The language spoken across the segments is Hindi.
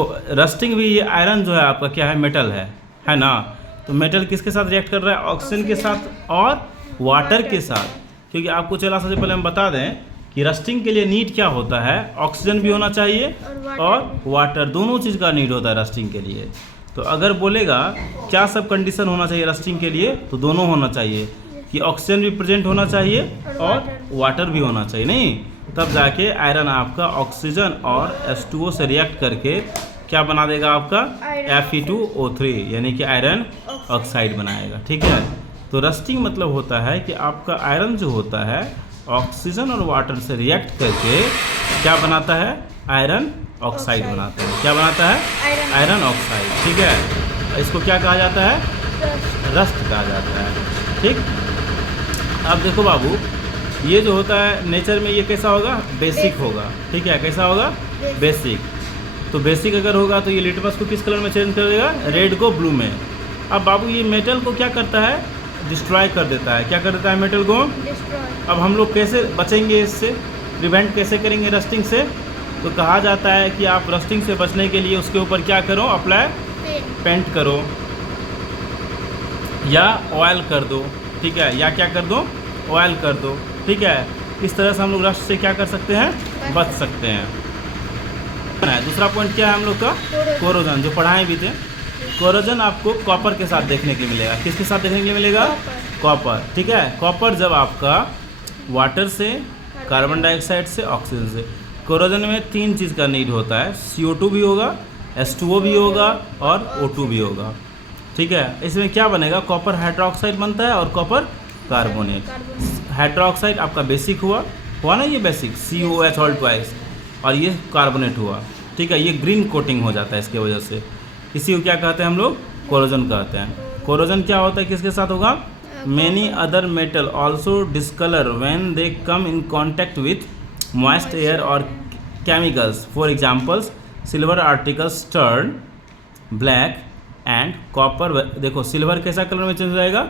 तो रस्टिंग भी, ये आयरन जो है आपका क्या है, मेटल है ना। तो मेटल किसके साथ रिएक्ट कर रहा है, ऑक्सीजन के साथ और वाटर के साथ। क्योंकि आपको चला सबसे पहले हम बता दें कि रस्टिंग के लिए नीड क्या होता है, ऑक्सीजन भी होना चाहिए और वाटर, दोनों चीज़ का नीड होता है रस्टिंग के लिए। तो अगर बोलेगा क्या सब कंडीशन होना चाहिए रस्टिंग के लिए, तो दोनों होना चाहिए कि ऑक्सीजन भी प्रेजेंट होना चाहिए और वाटर भी होना चाहिए, नहीं तब जाके आयरन आपका ऑक्सीजन और H2O से रिएक्ट करके क्या बना देगा आपका Fe2O3, यानी कि आयरन ऑक्साइड बनाएगा। ठीक है, तो रस्टिंग मतलब होता है कि आपका आयरन जो होता है ऑक्सीजन और वाटर से रिएक्ट करके क्या बनाता है, आयरन ऑक्साइड बनाता है। क्या बनाता है, आयरन ऑक्साइड। ठीक है, इसको क्या कहा जाता है, रस्ट कहा जाता है। ठीक, अब देखो बाबू, ये जो होता है नेचर में ये कैसा होगा, बेसिक होगा। ठीक है, कैसा होगा, बेसिक। तो बेसिक अगर होगा तो ये लिटमस को किस कलर में चेंज कर देगा, रेड को ब्लू में। अब बाबू ये मेटल को क्या करता है, डिस्ट्रॉय कर देता है। क्या कर देता है मेटल को, अब हम लोग कैसे बचेंगे इससे, प्रिवेंट कैसे करेंगे रस्टिंग से। तो कहा जाता है कि आप रस्टिंग से बचने के लिए उसके ऊपर क्या करो, अप्लाई पेंट करो या ऑयल कर दो। ठीक है, या क्या कर दो, ऑयल कर दो। ठीक है, इस तरह से हम लोग रस्ट से क्या कर सकते हैं, बच सकते हैं। दूसरा पॉइंट क्या है हम लोग का, कोरोजन, जो पढ़ाए भी थे। कोरोजन आपको कॉपर के साथ देखने के लिए मिलेगा। किसके साथ देखने के लिए मिलेगा, कॉपर। ठीक है, कॉपर जब आपका वाटर से, कार्बन डाइऑक्साइड से, ऑक्सीजन से, कोरोजन में तीन चीज़ का नीड होता है, CO2 भी होगा, H2O भी होगा और O2 भी होगा। ठीक है, इसमें क्या बनेगा, कॉपर हाइड्रोक्साइड बनता है और कॉपर कार्बोनेट। हाइड्रोक्साइड आपका बेसिक हुआ ना, ये बेसिक COH ऑल ट्वाइस, और ये कार्बोनेट हुआ। ठीक है, ये ग्रीन कोटिंग हो जाता है इसके वजह से। इसी को क्या कहते हैं हम लोग, कोरोजन कहते हैं। कोरोजन क्या होता है, किसके साथ होगा, many other metal also discolour when they come in contact with moist air और chemicals. For examples, silver articles turn black and copper. देखो सिल्वर कैसा कलर में चेंज हो जाएगा,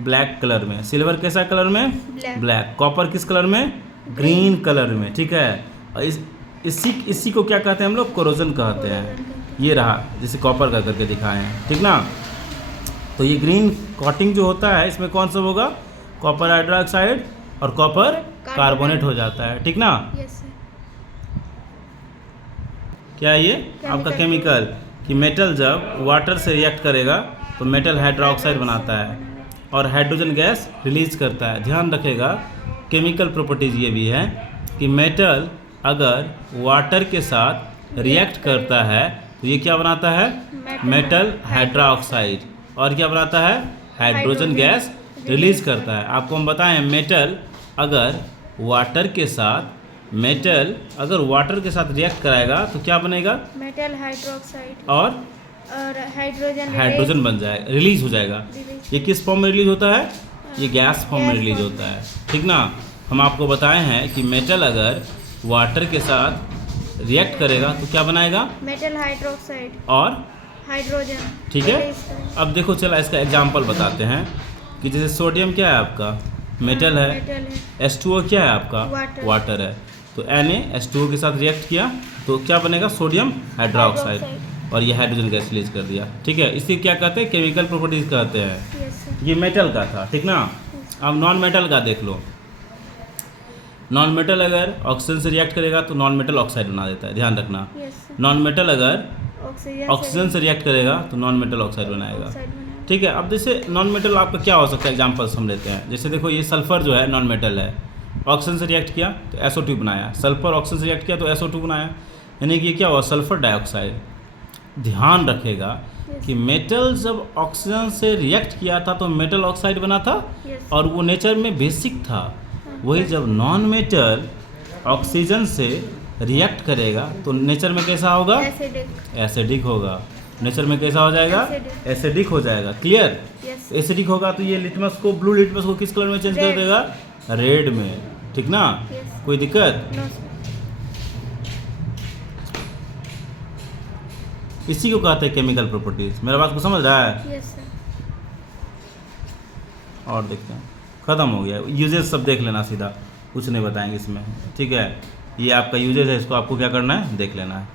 ब्लैक कलर में। सिल्वर कैसा कलर में, ब्लैक। कॉपर किस कलर में, ग्रीन कलर में। ठीक है, और इसी को क्या कहते हैं हम लोग, कोरोजन कहते हैं। ये रहा जैसे कॉपर का करके दिखाए हैं। ठीक ना, तो ये ग्रीन कोटिंग जो होता है इसमें कौन सा होगा, कॉपर हाइड्रोक्साइड और कॉपर कार्बोनेट हो जाता है। ठीक ना, क्या ये आपका केमिकल कि मेटल जब वाटर से रिएक्ट करेगा तो मेटल हाइड्रोक्साइड बनाता है और हाइड्रोजन गैस रिलीज करता है। ध्यान रखेगा, केमिकल प्रॉपर्टीज ये भी है कि मेटल अगर वाटर के साथ रिएक्ट करता है तो ये क्या बनाता है, मेटल हाइड्रोक्साइड, और क्या बनाता है, हाइड्रोजन गैस रिलीज करता है। आपको हम बताएं, मेटल अगर वाटर के साथ रिएक्ट कराएगा तो क्या बनेगा, मेटल हाइड्रोक्साइड और हाइड्रोजन बन जाएगा, रिलीज हो जाएगा। ये किस फॉर्म में रिलीज होता है, ये गैस फॉर्म में रिलीज होता है। ठीक ना, हम आपको बताए हैं कि मेटल अगर वाटर के साथ रिएक्ट करेगा तो क्या बनाएगा, मेटल हाइड्रोक्साइड और हाइड्रोजन। ठीक है, अब देखो चला इसका एग्जांपल बताते हैं कि जैसे सोडियम क्या है आपका, मेटल है, H2O क्या है आपका, वाटर है। तो Na H2O के साथ रिएक्ट किया तो क्या बनेगा, सोडियम हाइड्रोक्साइड, और ये हाइड्रोजन गैस रिलीज कर दिया। ठीक है, इसे क्या कहते हैं, केमिकल प्रॉपर्टीज कहते हैं। ये मेटल का था। ठीक ना, अब नॉन मेटल का देख लो। नॉन मेटल अगर ऑक्सीजन से रिएक्ट करेगा तो नॉन मेटल ऑक्साइड बना देता है, ध्यान रखना। नॉन मेटल अगर ऑक्सीजन से रिएक्ट करेगा तो नॉन मेटल ऑक्साइड बनाएगा। ठीक है, अब जैसे नॉन मेटल आपका क्या हो सकता है, एग्जांपल्स हम लेते हैं। जैसे देखो ये सल्फर जो है नॉन मेटल है, ऑक्सीजन से रिएक्ट किया तो SO2 बनाया, सल्फर ऑक्सीजन से रिएक्ट किया तो SO2 बनाया, यानी कि ये क्या हुआ, सल्फर डाइऑक्साइड। ध्यान रखेगा कि मेटल जब ऑक्सीजन से रिएक्ट किया था तो मेटल ऑक्साइड बना था और वो नेचर में बेसिक था। वही जब नॉन मेटल ऑक्सीजन से रिएक्ट करेगा तो नेचर में कैसा होगा, एसिडिक होगा। नेचर में कैसा हो जाएगा, एसिडिक हो जाएगा। क्लियर, एसिडिक होगा तो ये लिटमस को, ब्लू लिटमस को किस कलर में चेंज कर देगा, रेड में। ठीक ना, कोई दिक्कत, इसी को कहते हैं केमिकल प्रॉपर्टीज। मेरा बात को समझ रहा है, और देखते हैं, ख़त्म हो गया। यूजेज सब देख लेना सीधा, कुछ नहीं बताएंगे इसमें। ठीक है, ये आपका यूजेज है, इसको आपको क्या करना है, देख लेना है।